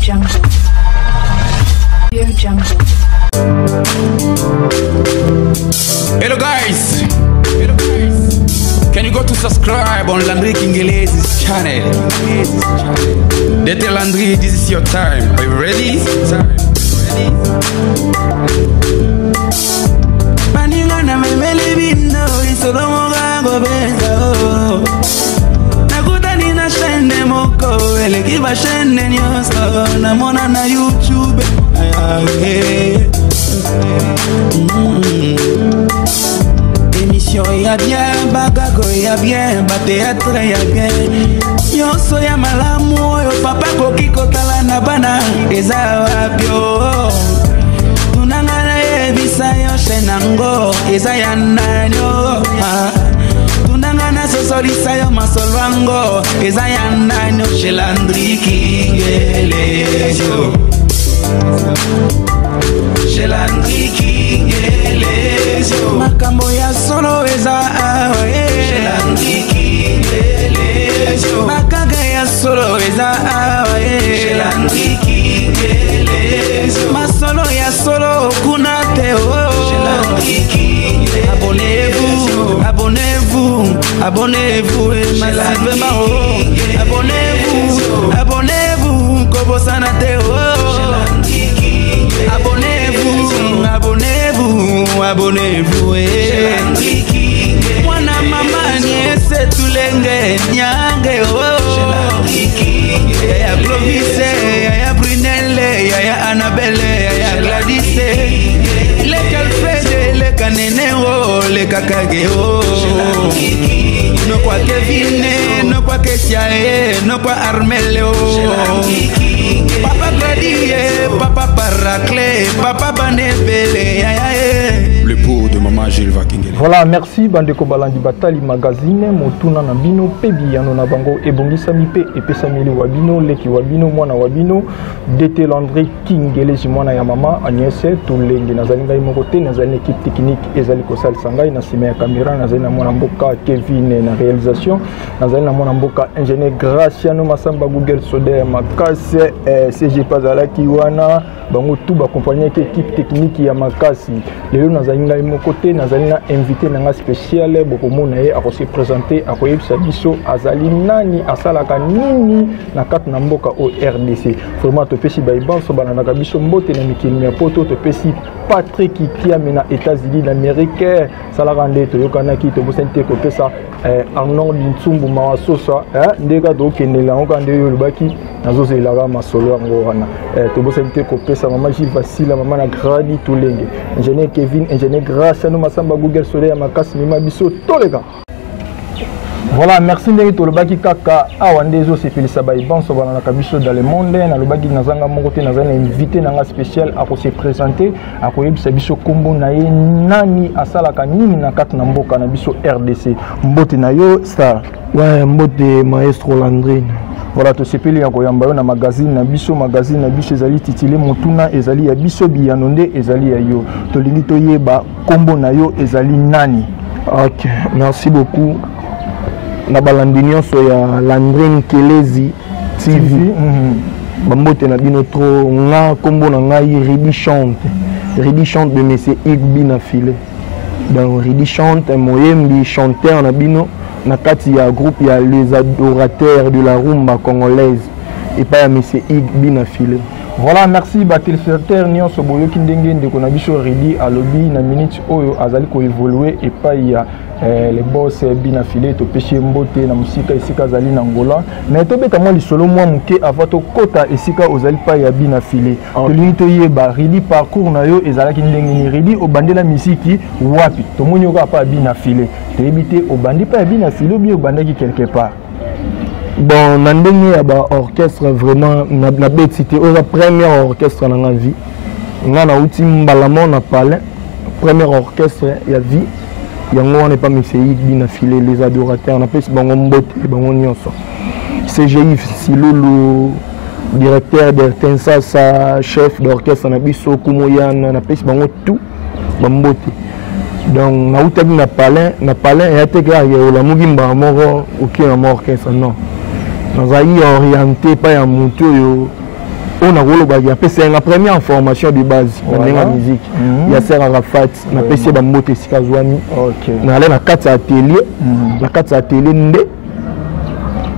Hello guys. Can you go to subscribe on Landry Kingelezi's channel? Dete Landry, this is your time. Are you ready? Paningana memele bino isolomo gango benzo. Nakuta nina shende moko ele kiba shende nyoso na mona na YouTube. Émission y'a bien, bagago y'a bien, théâtre y'a bien. Yo soy a malamu, yo papa koki kotala na bana eza wapyo. Tunangana ebisa yo shenango eza ya nanyo. Tunangana sosorisa yo masolwango eza ya nanyo Landry Kingelezo. Landry Kingelezo. Makambo ya solo eza awe. Landry Kingelezo. Makaga ya solo eza awe. Landry Kingelezo. Masolo ya solo kuna teo. Landry Kingelezo. Abonnez-vous, abonnez-vous, abonnez-vous massivement. Abonnez-vous, abonnez-vous, Kobosana teo. Abonnez-vous, abonnez-vous, abonnez-vous. Mwana mama niese tulenge nyange ya Clovis, ya Brunelle, ya Annabelle, ya Gladys, le Calfred, le Kaneneo, le Kakageo. No kwa Kevin, no kwa Kesiae, no kwa Armelio. Papa Gladie, papa Paraclé, papa Banebele. L'époux de maman Gilles Vakingele. Voilà, merci Bandeko Balandi Batali Magazine, Motuna Nabino, Pebi Yanona Bango, Ebongisa Mipe, Epesamili Wabino, Leki Wabino, Mwana Wabino, Dete Landry Kingelezo, Mwana Yamama, Agnès, Toulengi, Nazalinga Imokote, Nazalina équipe technique, Ezali Kosal Sangai, Nasime Caméra, Nazalina Mwana Mboka, Kevin, na réalisation, Nazalina Mwana Mboka, ingénieur Graciano Massamba, Google Soder, Makasi, CG Pazalaki Wana, Bango tout accompagné avec l'équipe technique ya Makasi. Les gens nazalina imokote nazalina invité nanga spécial bokomo naye a se présenter a koyebisa biso azali nani asalaka nini na kat na mboka au RDC. Vraiment to pesi baiban so bana na biso mbote na mikili ya poto to pesi Patrick qui amena États-Unis d'Amérique salaka ndeto yokanaki to bosente ko pesa Arnaud Ntsumbu Mawasosa ndeka do kenela okande yo lubaki nazozelaka masolo yango wana to bosente ko pesa mama Gilles Vasila mama na Grani Tulenge ingénieur Kevin ingénieur Graciano Massamba Google Soleil Makasi mima biso toleka. Voilà, merci Ndeki Tolobaki Kaka Awandezo c'est Félissa Baïban so bana na kabiso dans le monde na lobaki nazanga mongote nazana invité nanga spécial à se présenter à koyebisa biso kombo na ye nani asalaka nini na kat na mboka na biso RDC mbote na yo star ouais mbote maestro Landry. Voilà, to sepeli ya koyamba yo na magazine na biso ezali titulé Motuna ezali ya biso biyanonde ezali ya yo tolingi toyeba kombo na yo ezali nani. OK, merci beaucoup. Na balandi nyonso ya Landry Kingelezo TV. Bambote na bino tro nga kombo na ngai Ridi chante de monsieur Igbi na file. Donc Ridi chante moyembi chanteur na bino na kati ya groupe ya les adorateurs de la rumba congolaise et pas monsieur Igbi na file. Voilà, merci téléspectateurs nyonso boyoki ndenge ndeko na biso Ridi alobi na minute oyo azali ko évoluer et pas ya les boss bina filé to péché mbote na musika esika zali na Angola mais to beta mo lisolo mwa muke avato kota esika ozali pa ya bina filé to linto yeba Ridi parcours na yo ezalaki ndenge ni Ridi obandela misiki wapi to monyo ka pa bina filé to ebité obandi pa ya bina filé bien obandaki quelque part. Bon nandenge ya ba orchestre vraiment na betité o la première orchestre na nga vie nga na uti mbalamo na palais premier orchestre ya vie yango on n'est pas monsieur Igbi na filé les adorateurs na pesi bango mbote bango nyonso CGI Silulu directeur d'Ertensasa chef d'orchestre na biso Kumoyana na pesi bango tout bambote donc na utaki na palais ya teke ya la mugimba moko ok na orchestre non nazali orienté pa ya mutu yo on a rolo c'est la première information de base dans la musique. Yasser Arafat na pesi ba moto sika zwami. OK. Na aller na kati ya atelier, na kati ya atelier ndé.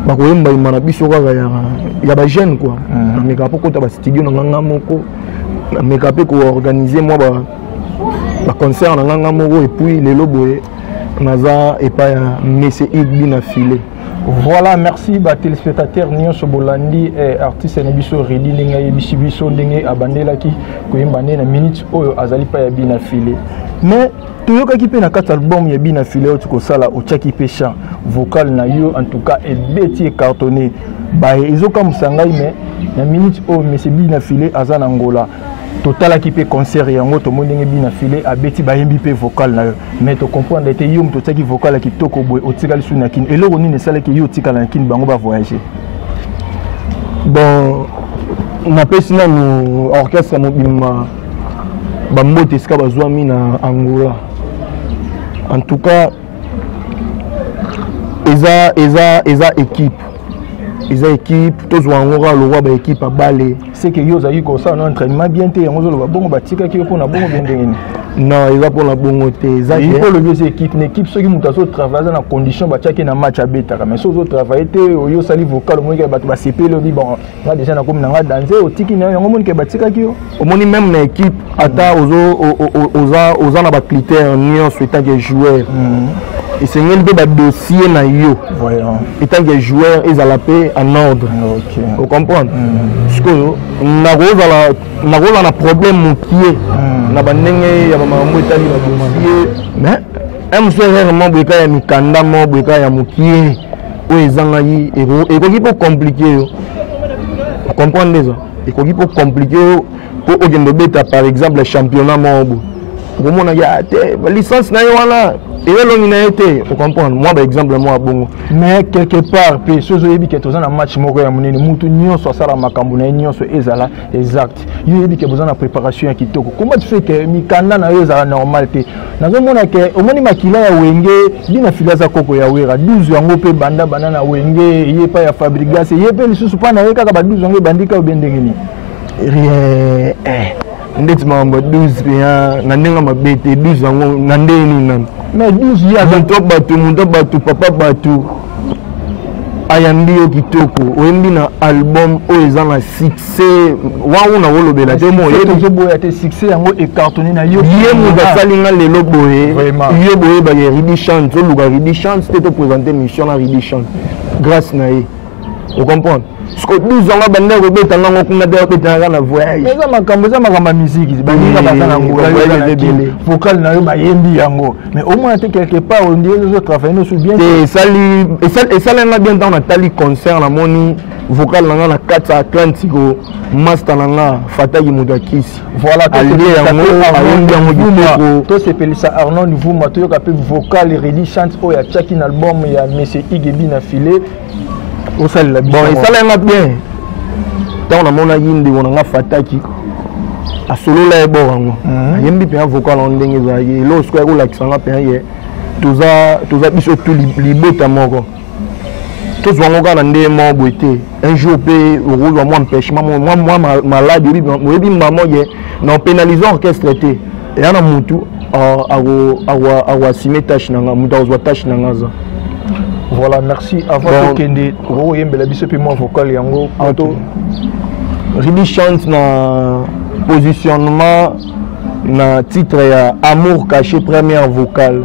Ba ko yemba imana biso kwa ya ba jeune quoi. Na meka poko ta ba studio na nganga moko. Na meka pe ko organiser moi ba concert na nganga moko et puis les loboé naza et pas monsieur Ibina filé. Voilà, merci ba téléspectateurs Nyon Sobolandi et artiste Nebiso Redi Nenga Yebishi Biso Ndenge Abandela ki koyembane na minute oyo azali pa ya bina filé. Mais toyoka ki pe na kat album ya bina filé o tuko sala o chaki pe chant vocal na yo en tout cas et beti cartonné. Ba ezoka musangai mais na minute oyo monsieur bina filé azana Angola. Total qui peut concert yango to mondenge bina filé abeti ba yembi pe vocal na yo mais to comprendre était yo to tsaki vocal ki toko boy otikali su na kin et loro ni sala ki yo tikala na kin bango ba voyager. Bon na pesina no orchestre mo bima ba mbote ska bazwami na Angola. En tout cas eza équipe. Ils ont équipe, tous ont le roi de l'équipe à balai. C'est que ils ont ça un entraînement bien té, on a bon batika qui pour la bon bien. Non, ils ont pour la bon té. Il faut le mieux équipe, une équipe ceux qui ont travaillé dans condition batia qui na match à bêta, mais ceux autres travaillé té yo sali vocal moi qui ba CP le bon. Là déjà na comme na danser au tiki na on monde qui batika qui au monde même na équipe ata aux na ba critères ni on souhaitant que joueur. Et c'est un dossier na yo. Voyons. Étant que joueur ils à la paix en ordre. OK. Vous comprenez? Parce que na rôle na problème mokié. Na bandenge ya mama mwetali na dossier. Mais un frère mo beka ya mikanda mo beka ya mokié. O ezanga yi et ko ki po compliqué. Vous comprenez ça? Et ko ki po compliqué pour ogendo beta par exemple le championnat mo. Pour mon ya té licence na yo wana. Et là, vous comprenez, moi par exemple, moi bon. Mais quelque part, puis ceux qui sont dans un match, moi, mon moutou nion soit ça la macambona, nion soit ezala exact. Il y a qui besoin de préparation qui toko. Comment tu fais que mikanda na ezala normalité? Na zo mona que au moni makila ya wenge, bina filaza koko ya wera 12 yango pe banda banana wenge, yé pas ya fabrigas, yé pe lisusu pa na weka ka 12 yango bandika ou bendengeni. Rien. Ndeti mambo 12 bien, na ndenga mabete 12 yango na ndeni nan. Mais 12 years muto batu papa batu ayambi yo kitoko oyembi na album oyo eza na succès wangu na wolobela te mo yeto boya te succès yango e cartonné na yo ye mo basalinga lelo boye yo boye ba Ridi Chance oluka Ridi Chance te présenter mission na Ridi Chance grâce na ye vous comprenez parce que 12 ans bande ko beta ngango kuna de beta na voyage eza makamba musique baninga batana ngola vocal na yo ba yembi yango mais au moins quelque part on dit les autres travailler nous bien et ça là bien dans Nathalie concert na moni vocal na na 4 Atlantique master na Fataki Mudakisi voilà to c'est pelisa Arnaud nouveau mato ka pe vocal Redi Chante o ya chaki na album ya monsieur Igebi na filé. Bon, ça l'a bien. Tant on a mon yindi, on a Fataki. A solo la bon. Yembi pe vocal en ndenge za ye. Lo square ou l'accent la pe ye. Tous biso tout libota moko. Tous wango ka na ndé mo boité. Un jour pe rôle moi empêchement moi malade bi maman ye na pénalisant orchestre té. Et ana mutu awa simetash nanga mutu azwa tash nanga za. Voilà, merci. Avant de Kende, vous avez un vocal yango. Ridi Chante na positionnement na titre ya Amour caché première vocale.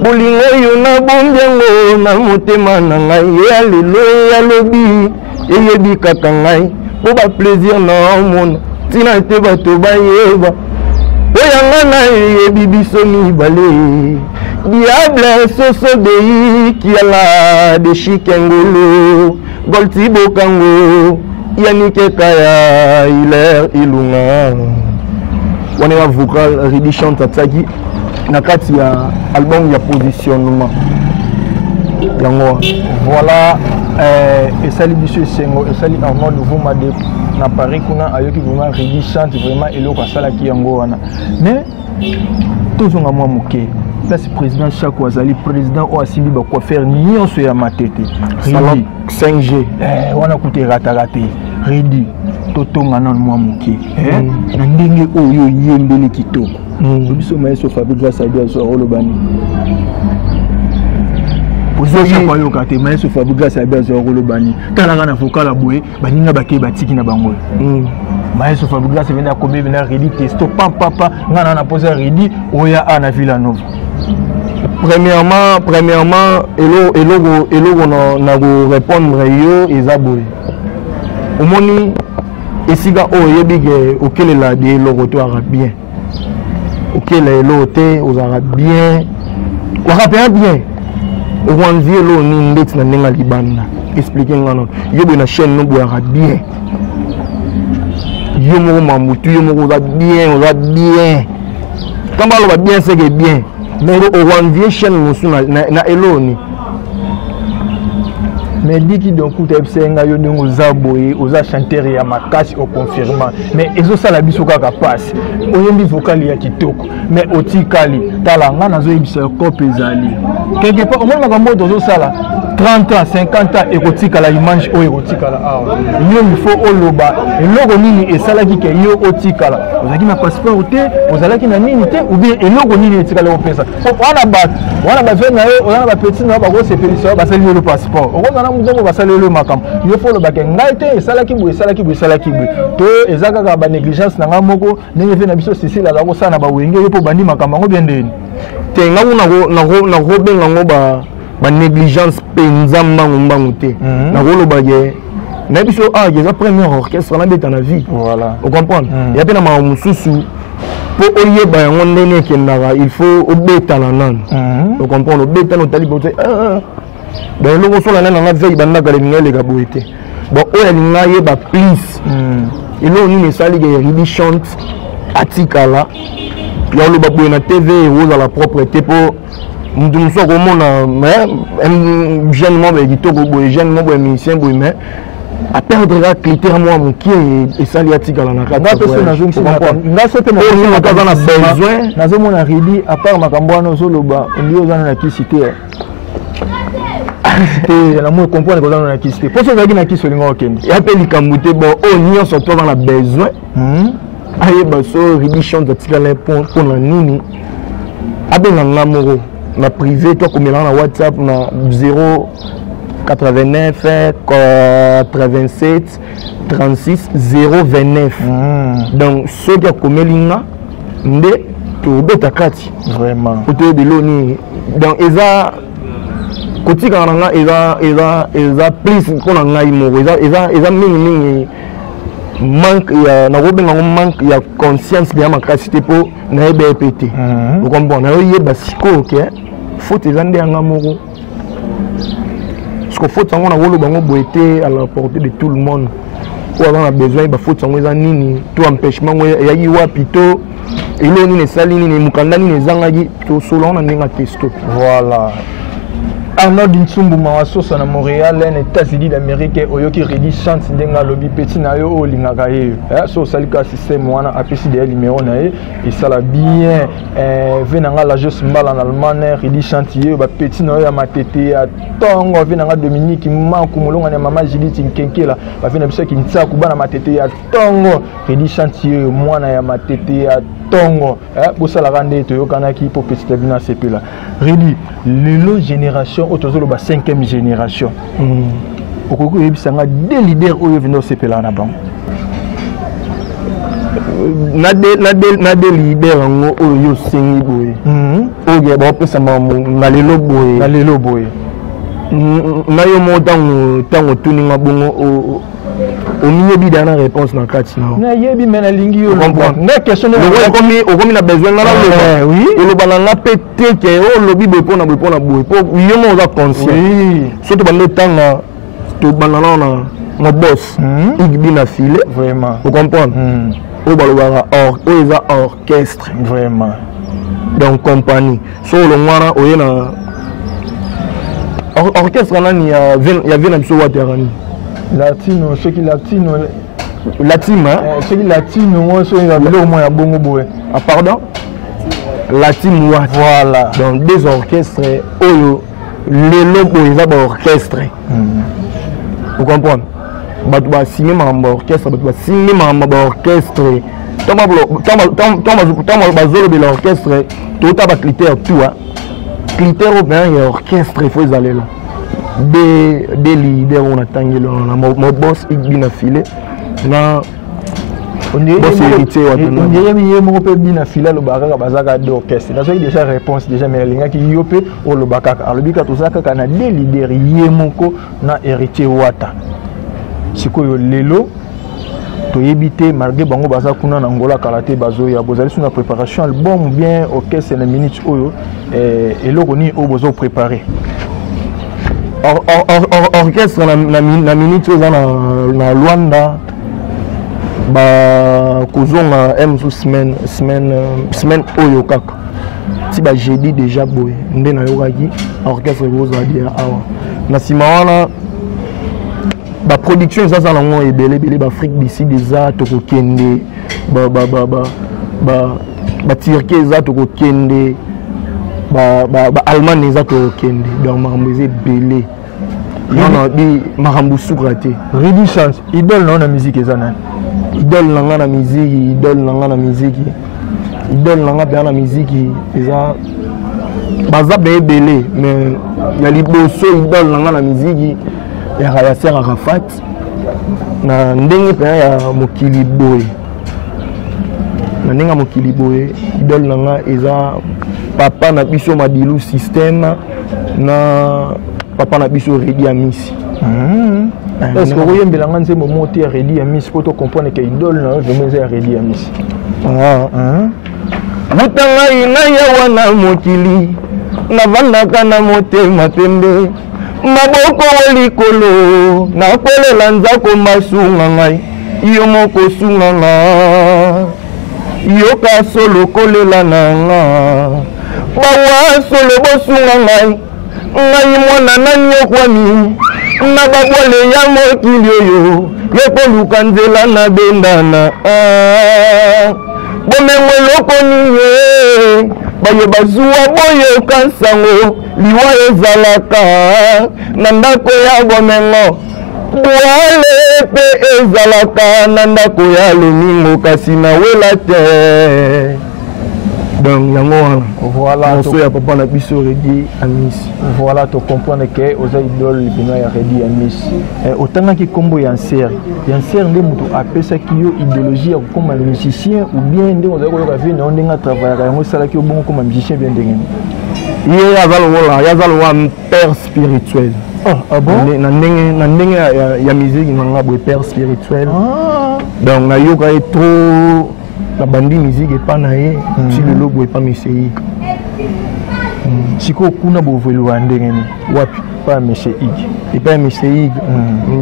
Bolingo yo na bombiango na motema na ngai ya lelo ya lobi eyebi kaka ngai po ba plaisir na mona tina te bato bayeba oyanga na yebi biso mibale. Diable soso de qui a la de Chikengolo Golti Bokango Yannick Kaya Hilaire Ilunga. On est vocal Ridi Chante Tsaki nakati ya album ya positionnement yango voilà et sali biso sengo et sali Arnaud nouveau made na Paris kuna ayoki vraiment Ridi Chante vraiment eloko sala ki yango wana mais tous on a moi moké. Place président chaque Ouazali, président ou Assimi va quoi faire ni on se y a ma tête. Ridi 5G. On a coûté raté. Ridi. totonga non mwa moke na ndenge oyo yembeli kitoko biso maestro Fabrice grâce à Dieu so rolobani Pozoki kwa yo kate maestro Fabrice grâce à Dieu so rolobani kala kana fokala boye baninga bake batiki na bango maestro Fabrice grâce vena kobe vena redi testo papa ngana na poser redi oya ana Villanova. Premièrement, elo na go répondre yo ezaboy. Omoni esiga o yebige okele la de logoto arabien. Okele lote aux arabiens. O rapia bien. O wanzi lo ni ndet na nenga libanda. Expliquer ngana. Yobe na chaîne no bo arabien. Yo mo mamutu yo mo za bien. Kamba lo ba bien c'est que bien. Mais au renvier chaîne na eloni mais dit qui donc tout ebsenga yo ndongo zaboye oza chanteur ya makasi au confirmant mais ezo sala biso kaka passe oyembi vocal ya kitoko mais otikali tala nga nazo yebisa kope ezali quelque part au moins makambo dozo sala 30 ans 50 ans ekotikala image o ekotikala awa yo il faut oloba eloko nini esalaki ke yo otikala ozaki na passeport te ozalaki na nini te ou bien eloko nini etikala opesa wana ba vena yo wana ba petit na ba go sepelisa ba sali le passeport okona muzomo ba sali le makam yo faut loba ke ngai te esalaki bu to ezaka ka ba négligence na ngamoko ndenge fe na biso Cécile ala ko sana ba wenge yo po bandi makam ngo bien ndeni te ngamu na go benga ngo ba négligence penza mbangu te na koloba ke na biso yeza premier orchestre na beta na vie voilà on comprendre ya pena ma mususu po oyeba yango ndenge kendaka il faut obeta na nani on comprendre obeta no tali bote ben loko sola na na veille banda ka ngele ka boete bon oya linga yeba please ilo ni mesali ke ribi chante atikala ya lo ba na TV oza la propreté po nous sommes comme un jeune membre qui tourne au jeune membre musicien mais à perdre la clé à moi mon qui et ça liati dans la carte na personne na jongi na sote na besoin na zo mona ridi à part makambo na zo loba ndio zana na kisité te la mo comprendre ko zana na kisité pour ça zaki na kiso lingo okende ya pe likamute bon on nyo so to dans la besoin aye baso ridi chante atikala pour la nini abenga ngamoro na privé toi comme na WhatsApp na 089 87 36 029 donc ceux qui komelinga nde to beta kati vraiment auto de loni donc eza kotika nga eza plus kona ngai moko eza mingi manque ya na robenga manque ya conscience de ma capacité pour na EBPT vous comprenez na yeba siko OK faute ezande anga moko parce que faute sango na wolo bango boité à la portée de tout le monde ou on a besoin ba faute sango eza nini tout empêchement ya yi wapi to ilo nini sali nini mukanda nini zangaki to solo na ndinga testo voilà Arnaud Dinsumbu Mawasosa na Montréal, les États-Unis d'Amérique, Oyoki Redi chante denga lobby petit na yo o lingaka ye. So salika système wana apesi de numéro na ye et ça la bien venanga la juste mal en allemand Redi chante ye ba petit na yo ya matete ya tongo venanga Dominique Manku molonga na mama Judith Nkenkela ba vena biso ki ntsa kubana matete ya tongo Redi chante ye mwana ya matete ya tongo bosala rande to yokanaki po petit bina sepela Redi lelo génération autour ba 5e génération okoko yebisanga des leaders oyo vino sepela na bango na de leader ngo oyo sengi boye oge ba pesa na lelo boye na yo motango tango tuninga bongo au milieu bidana réponse na kati na yebi mena lingi yo na question o komi na besoin na la oui et le balanga pété que o lobi be pona boy po yo mo za conscient oui surtout bande tanga to balana na boss igbi na file vraiment vous comprenez o balobara orchestre vraiment donc compagnie so le ngwana o yena orchestre nani ya vena biso waterani latino ceux qui latino ceux qui latino moi ceux qui au moins à bongo boy ah pardon latino voilà donc des orchestres oyo les lobos ils ont orchestre vous comprenez bato basigné makambo orchestre bato basigné makambo orchestre ntango bazolobela orchestre tota bacritère tout critère oyo ya orchestre il faut ezalela de leader oyo natangeli wana na mobos bina file na boss héritier ondire ye moko mpe bina file alobaka kaka baza kaka de orchestre nazwaki déjà réponse déjà mais alingaki yo mpe oloba kaka alobi kaka toza kaka na de leader ye moko na héritier wata sikoyo lelo toyebi te malgré bango baza kuna na ngola kala te bazoya bozali sur na préparation album bien orchestre na minute oyo eloko nini oyo bozo préparer orchestre na minute oyo eza na Luanda bakozonga mosu semaine oyo kaka ti bajeudi déjà boye nde nayokaki orchestre ekozala dia awa na nsima wana baproduction eza nango ebele baafrique du sud eza tokokende baturquie eza tokokende baallemane eza tokokende donc makambo eza ebele nana bi makambo sukra te Redi Chance idole nango na musique eza nani idole nanga na musique idole nanga mpe na musique eza baza be ebele mais ya liboso idole nanga na musique ya Yasser Arafat na ndenge mpe ya mokili boye na ndenge ya mokili boye idole nanga eza papa na biso Madilu System na papa na biso Redi Amisi. Est-ce que vous avez un peu monté à Redi Amisi pour comprendre que idole na vraiment à Redi Amisi? Mutanga ina ya wana mokili na vandaka na motema pembe maboko likolo na kolela nzako masunga ngai yo moko sunga nga yoka solo kolela nanga bawa solo bosunga ngai ngai mwana nani yokwami na babwale ya mokili oyo yokoluka nzela na bendana bomengo eloko nini bayo bazuwa boyoka nsango liwa ezalaka na ndako ya bomengo bwale mpe ezalaka na ndako ya lomingo kasi nawela te donc yango wana voilà moso ya papa na biso Redi Amisi voilà to comprendre que oza idole libino ya Redi Amisi otangaki kombo ya Yanser nde mutu apesaki yo idéologie ya kokoma musicien ou bien nde oza koyoka vie na ndenge travaillaka yango esalaki yo bongo koma musicien bien ndenge ye aza lokola père spirituel bon na ndenge ya musique nanga boye père spirituel donc nayoka ye trop na bandi musique epa na ye si lelo boye epa mesei sikoyo kuna bovelwa ndenge nini wapi pas monsieur Ig epa ya mesei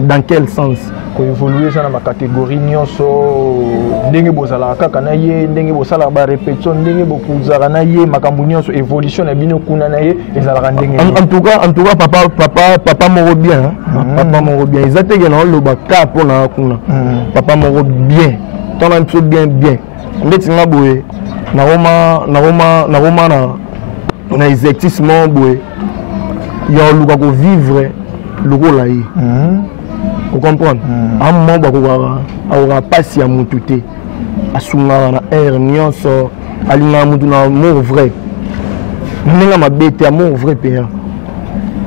dans quel sens koévolue eza na bakatégorie nyonso ndenge bozalaka kaka na ye ndenge bosalaka barépétition ndenge bokozalaka na ye makambo nyonso évolution na bino kuna na ye ezalaka ndenge en tout cas papa moko bien papa moko bien eza teke na oloba ka mpona kuna papa moko bien tona biso bien ndeti nga boye nakoma na exercissement boye ya oluka kovivre lokola ye ocomprendre un moment bakokaka pasi ya mutu te asungaka na aire nyonso alingaka mutu na amour vrai na ndenge mabe te amour vrai mpeya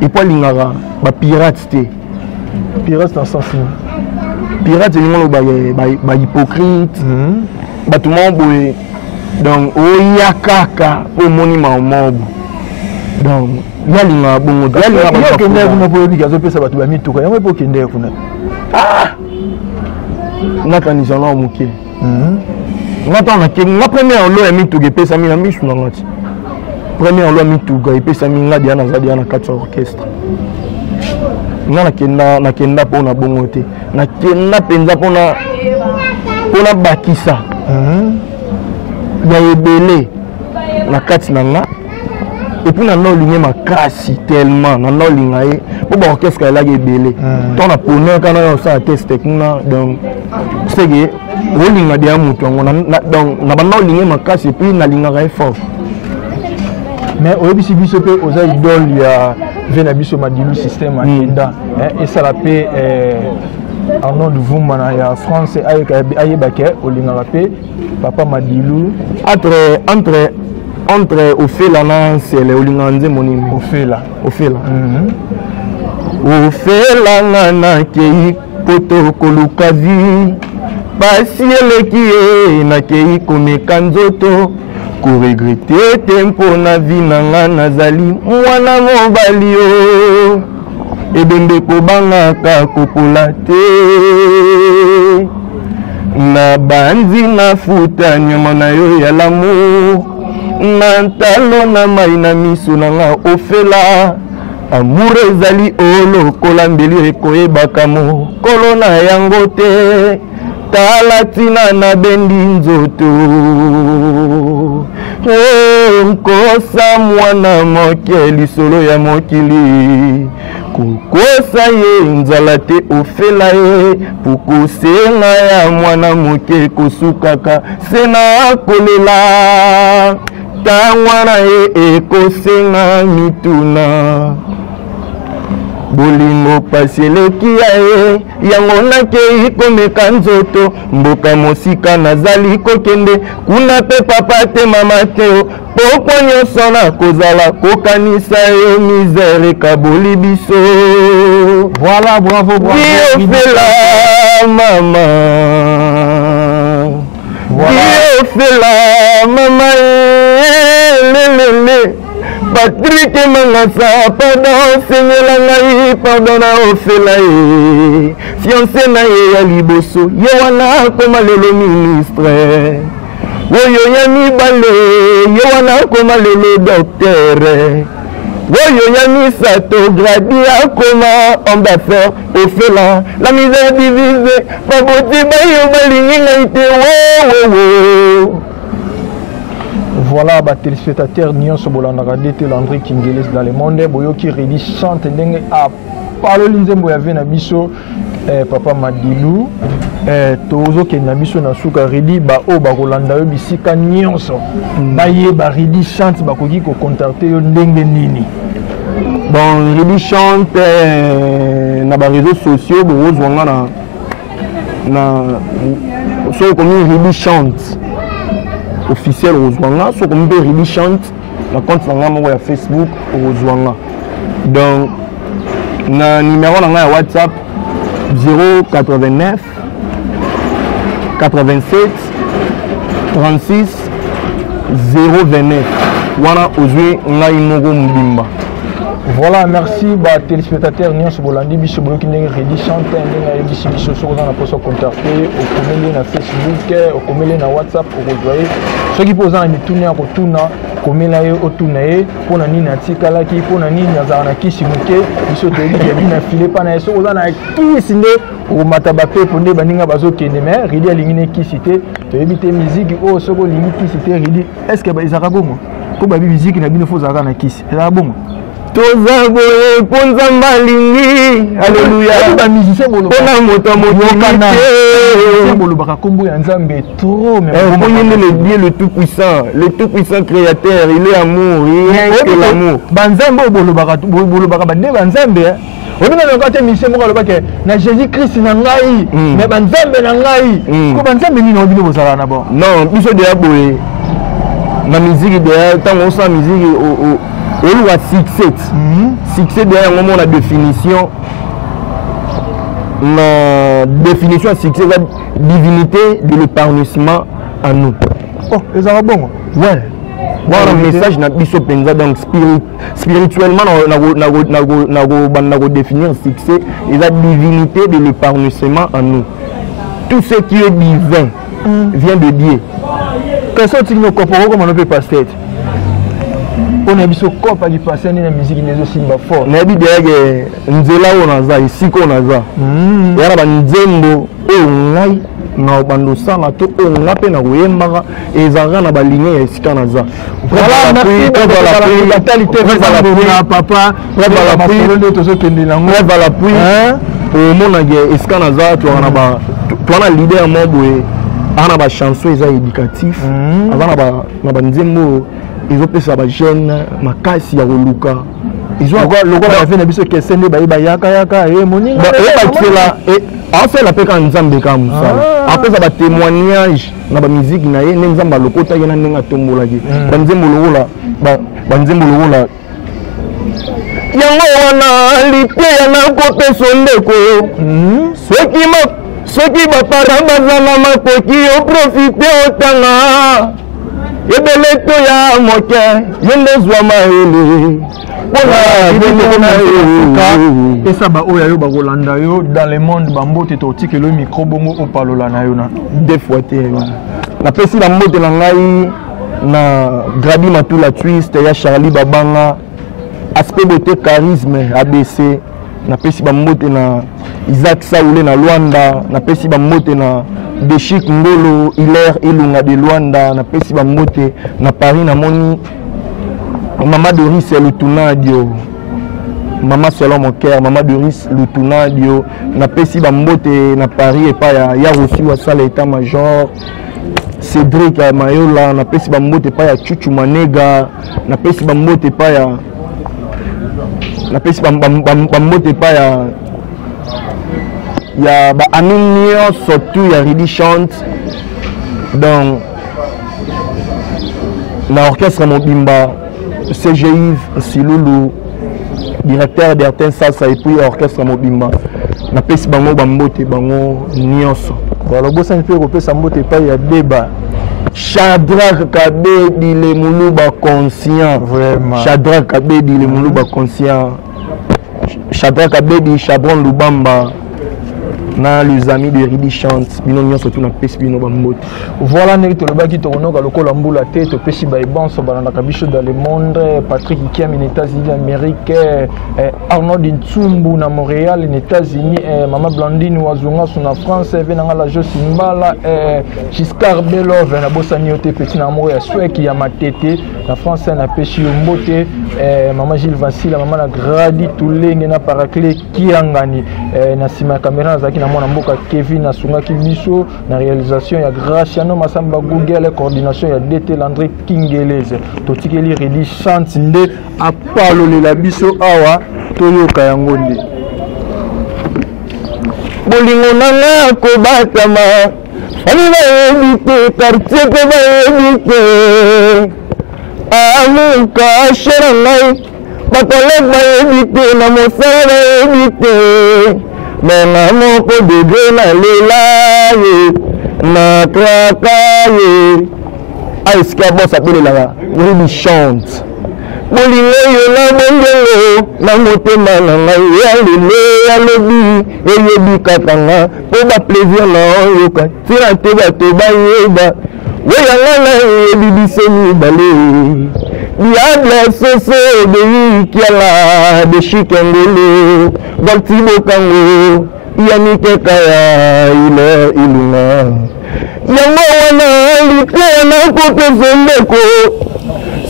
epo alingaka bapirate te pirate dans sens pirate elingi oloba bahypocrite bato moko boye donc oya kaka mpo omoni maomobo donc yalingaka bongo te yalingaka kuna mpo oyebiki azopesa bato bamituka yango mpo okendeka kuna nakanisa nao moke nga première lo ya mituka epesami na misu nanga ti première lo ya mituka epesami nga dia naza dia na kati ya orchestre nga nakenda mpona bongo te nakenda mpenza mpona bakisa ya ebele na kati na nga epuis na olinga makasi tellement na olinga ye mpo baorchestre elaki ebele to na poneur kana osala teste kuna donc seke olinga deya moto yango donc na banda olinga makasi epuis nalingaka ye fort mais oyebisi biso mpe oza idole ya ve na biso Madilu System akenda esala mpe Arnaud Vumana ya France ayebake olingaka pe Papa Madilu entre Ofela na Sele olinga nze monimi Ofela Ofela ngana kei poto koluka vi pasi eleki ye na kei komeka nzoto koregrete te mpona vi na nga nazali mwana mobali o ebembe kobangaka kokola te na banzi na futa nyama na yo ya l'amour na ntalo na mai na miso na nga Ofela amour ezali olokola mbeli ekoyebaka mokolo na yango te tala tina na bendi nzoto nkosa mwana moke lisolo ya mokili kokosa ye nzala te Ofela ye pukusenga ya mwana moke kosukaka sena kolela ta mwana ye ekosenga mituna bolingo pasi eleki ya ye yango nakei komeka nzoto mboka mosika nazali kokende kuna pe papa te mama te poko nyonso na kozala kokanisa yo misere kaboli biso. Voilà, bravo. Ofela mama Ofela mama lelele Patrick Mangasa, pardon, Seigneur Langai, pardon na Ofela ye. Fiancé na ye ya liboso, ye wana koma lelo ministre. Woyo ya mibale, ye wana koma lelo docteur. Woyo ya misato, gradi akoma homme d'affaires. Ofela, la misère divisée, baboti bayo balingi ngaite, wo. Voilà, téléspectateurs Nyonso Bolandaka DT Landry Kingeles dans le monde. Boyoki Redi chante ndenge a parole nzembo ya vena biso Papa Madilu tozo ke na biso na suka Redi ba o ba Rolanda yo bisika Nyonso. Ba ye ba Redi chante ba koki ko contacter yo ndenge nini. Bon, Redi chante na ba réseaux sociaux bo zwanga na so comme Redi chante officiel Rozwanga, so comme Redi chante na compte na Facebook Rozwanga. Donc na numéro na WhatsApp 089 87 36 029 wana ozwi ngai moko mbimba. Voilà, merci téléspectateurs Nyonso Bolandi biso boyoki ndenge Redi chante ndenge yebisi biso soko na poso contacter okomeli na Facebook okomeli na WhatsApp okozwaye soki poza na mituni ya kotuna komela ye otuna ye pona nini atikalaki pona nini azala na kisi moke biso toyebi ya bina file pa na ye soko oza na kisi nde okomata bapepo nde baninga bazokende mais Redi alingi ne kisi te toyebi te miziki oyo soki olingi kisi te Redi estce ezalaka bongo po babi miziki na bino fo ozalaka na kisi ezalaka bongo toza boye po nzambe alingi alleluya bamusicien mpona moto amotikana bolobaka kombo ya nzambe trop mais le tout puissant créateur il est amour il est que l'amour banzambe oyo bolobaka bande banzambe obina nanga te musicien moko alobaki na Jésus Christ na ngai mais banzambe na ngai ko banzambe nini obino bozala na bon non biso deya boye na musique deya ntango osala musique on a succès derrière un moment la définition à succès la divinité de l'épanouissement en nous. Oh, les arabes bon. Ouais. Voilà le message na biso penza donc spirituellement na définir succès et la divinité de l'épanouissement en nous. Tout ce qui est divin vient de Dieu. Qu'est-ce que tu nous comprends comment on peut passer? On a vu ce corps qui passe dans la musique des aussi fort. On a vu derrière nzela onaza ici qu'on a ça. Yara banzembo ongai na bando sana to onga pe na koyemba ezanga na balinye ya sika na za. Voilà, merci la qualité de papa. Voilà la prière to so kende na ngo. Voilà la prière. Au mona ge sika na za to na ba to na leader mo boye. Ana ba chanson eza éducatif. Avant na ba nzembo ils ont fait ça jeune makasi ya koluka ils ont le gars a fait une biso question de baïba yaka et moninga en fait la paix quand nzambe comme ça après ça va témoignage na ba musique na ye nzamba lokota yena nenga tombola ki banzembo lokola banzembo lokola yango wana lipe na kope sondeko soki bapara bazana makoki oprofite otanga ebele to ya moke yende zwa maele et ça ba oya yo ba kolanda yo dans le monde bambote to tikelo micro bongo opalola na yo na deux fois te na pesi la mbote na ngai na Grabi Matula twist ya Charlie Babanga aspect beauté charisme ABC na pesi ba mbote na Isaac Saoulé na Luanda na pesi ba mbote na Deshik Ngolo Hilaire Ilunga de Luanda na pesi ba mbote na Paris na moni Maman Doris Lutunadio Maman Solomon Ker Maman Doris Lutunadio na pesi ba mbote na Paris et pas ya reçu wa salle état major Cédric Mayola na pesi ba mbote pa ya Chuchu Manega na pesi ba mbote pa ya na pesi ba mbote pa ya ba aminio surtout ya Ridi chante donc na orchestre Mobimba CGI Silulu directeur d'Arten Salsa et puis orchestre Mobimba na pesi bango bambote bango nyonso voilà bossa npe ko pesa mbote pa ya débat Shadrach Kabedi le Muluba conscient vraiment Shadrach Kabedi le Muluba conscient Shadrach Kabedi Chabron Lubamba na les amis de Ridi chante bino nyonso tu na pesi bino bambote voilà neli to lobaki to konoka lokola mbula te to pesi ba bonso balanda kabiso dans le monde Patrick Ikem aux États-Unis d'Amérique Arnaud Ntsumbu na Montréal aux États-Unis Mama Blandine Wazunga na France venanga la Josi Mbala Giscard Belov na bosani yote petit na mo ya sweki ya matete na France na pesi mbote Mama Gilles Vassila Mama la Gradi Tulenge na Paraclet Kiangani na sima caméra zaki na mwana mboka Kevin na sungaki biso na réalisation ya Graciano Masamba Google coordination ya DT Landry Kingeleze totikeli Ridi chante nde apalolela biso awa toyoka yango nde bolingo nanga kobatama fami bayebi te quartier pe bayebi te amuka shera ngai bakolek bayebi te na mosala bayebi te mena moko dede na lela ye na kraka ye aisika bosa pelelaka Ridi chante bolingo yo na bongengo na motema na ngai ya lelo ya lobi eyebi kaka nga mpo baplaisir na oyoka tina te bato bayeba weyanga na eyebi biso mibale diable soso obei kiala Deshik Ngolo Bakti Bokango yanikeka ya ile ilunga yango wana litea na kope zondeko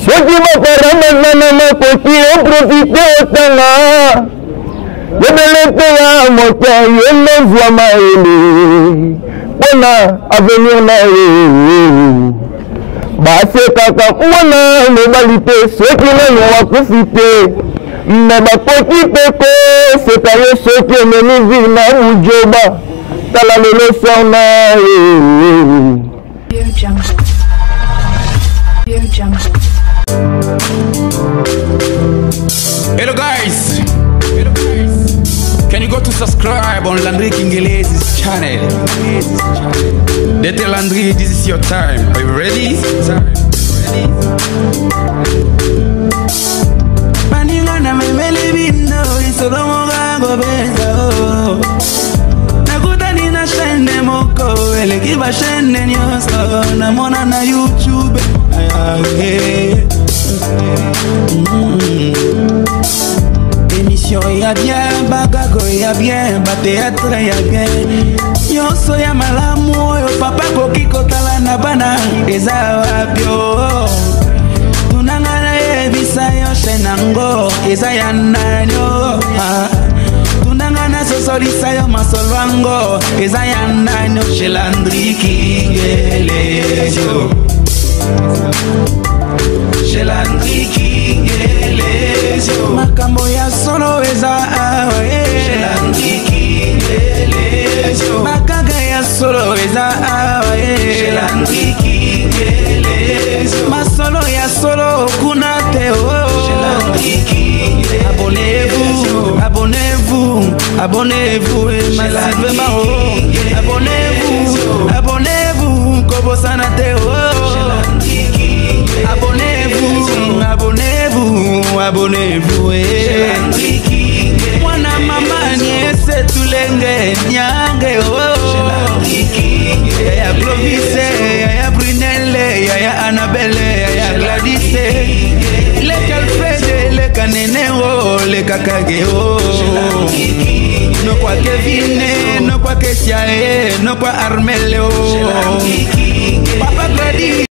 soki baparamazana makoki oprofite otanga yebele te ya moke yendezwa maele mpona avenir na ye basekaka mwana mobali te soki nano wakufi te me bakoki mpe koseka yo soki omemi vi na bujoba tala lelo sor na ye Hello guys, can you go to subscribe on Landry Kingelezi's channel? DT Landry, this is your time. Are you ready? Maningana memele bindo isodomo gango benzo. Nakuta nina shende moko ele kiba shende nyoso na mona na YouTube. Émission ya bien, bagago ya bien, théâtre ya bien. Nyonso ya malamu oyo papa koki kotala na bana eza wapyo. Tunangana yebisa yo shenango eza ya nanyo. Tunangana sosolisa yo masolwango eza ya nanyo chez Landry Kingelezi. Chez Landry Kingelezi. makambo ya solo eza makaga ya solo eza masolo ya solo kuna te abonnez-vous abonnez-vous abonnez-vous massivement abonnez-vous abonnez-vous kobosana te abonnez-vous abonnez-vous abonnez-vous mwana mama niese tulenge nyange ya Clovis ya Brunelle ya Annabelle ya Gladys le Calfred le Kanene le Kakage no kwa Kevin no kwa Kesia no kwa Armel papa Gladys